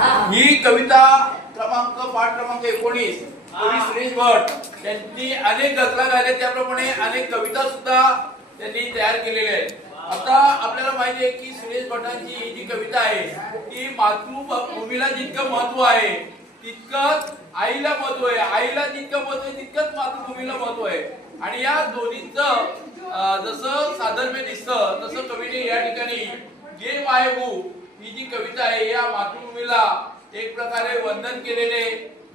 ही कविता पाठ क्रमांक 19 कवी सुरेश भट यांनी अनेक गजला गायल्या, त्याप्रमाणे अनेक कविता सुद्धा त्यांनी तयार केलेल्या आहेत. आता आपल्याला माहिती आहे की सुरेश भटांची ही जी कविता आहे ती मातृभूमीला जितकं महत्व आहे तितकंच आईला महत्व आहे, आईला जितकं महत्व आहे तितकंच मातृभूमीला महत्व आहे. आणि या दोन्हीचं जसं साधर्म्य दिसतं तसं कवीने या ठिकाणी गे मायभू ही जी कविता आहे या मातृभूमीला एक प्रकारे वंदन केलेले,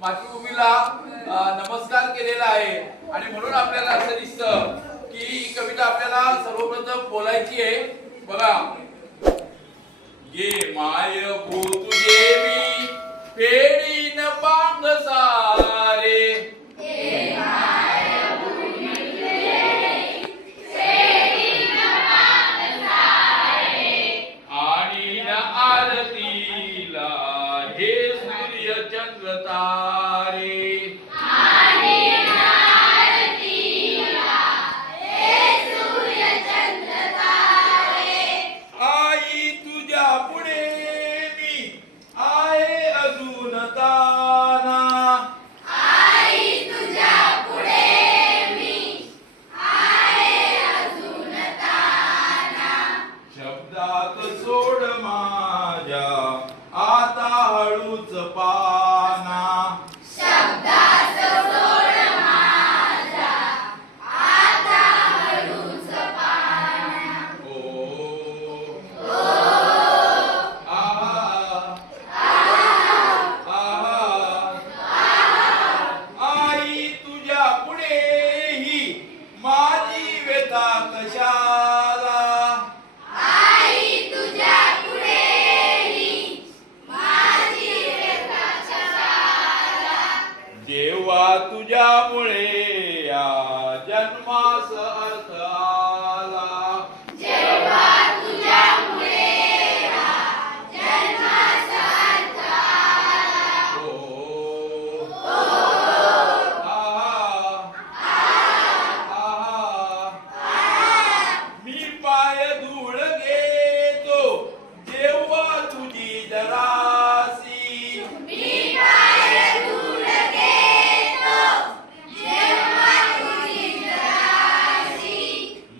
मातृभूमीला नमस्कार केलेला आहे. आणि म्हणून आपल्याला असं दिसतं की ही कविता आपल्याला सर्वप्रथम बोलायची आहे. बघा, गे मायभू तुझे मी फेडीन पांग सारे, आणि न आरतीला हे सूर्य चंद्र तारे, आई तुझ्या पुढे मी आहे अजून ताना, शब्दात सोड माझ्या आता हळूच पाना, आई तुझ्या पुढेही माझी व्यथा कशाला, देवा तुझ्यामुळे या जन्मास अर्थ आला, मी पाय धूळ घेतो जेव्हा तुझी जरासी,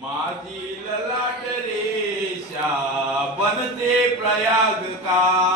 माझी ललाट रेषा बनते प्रयाग का,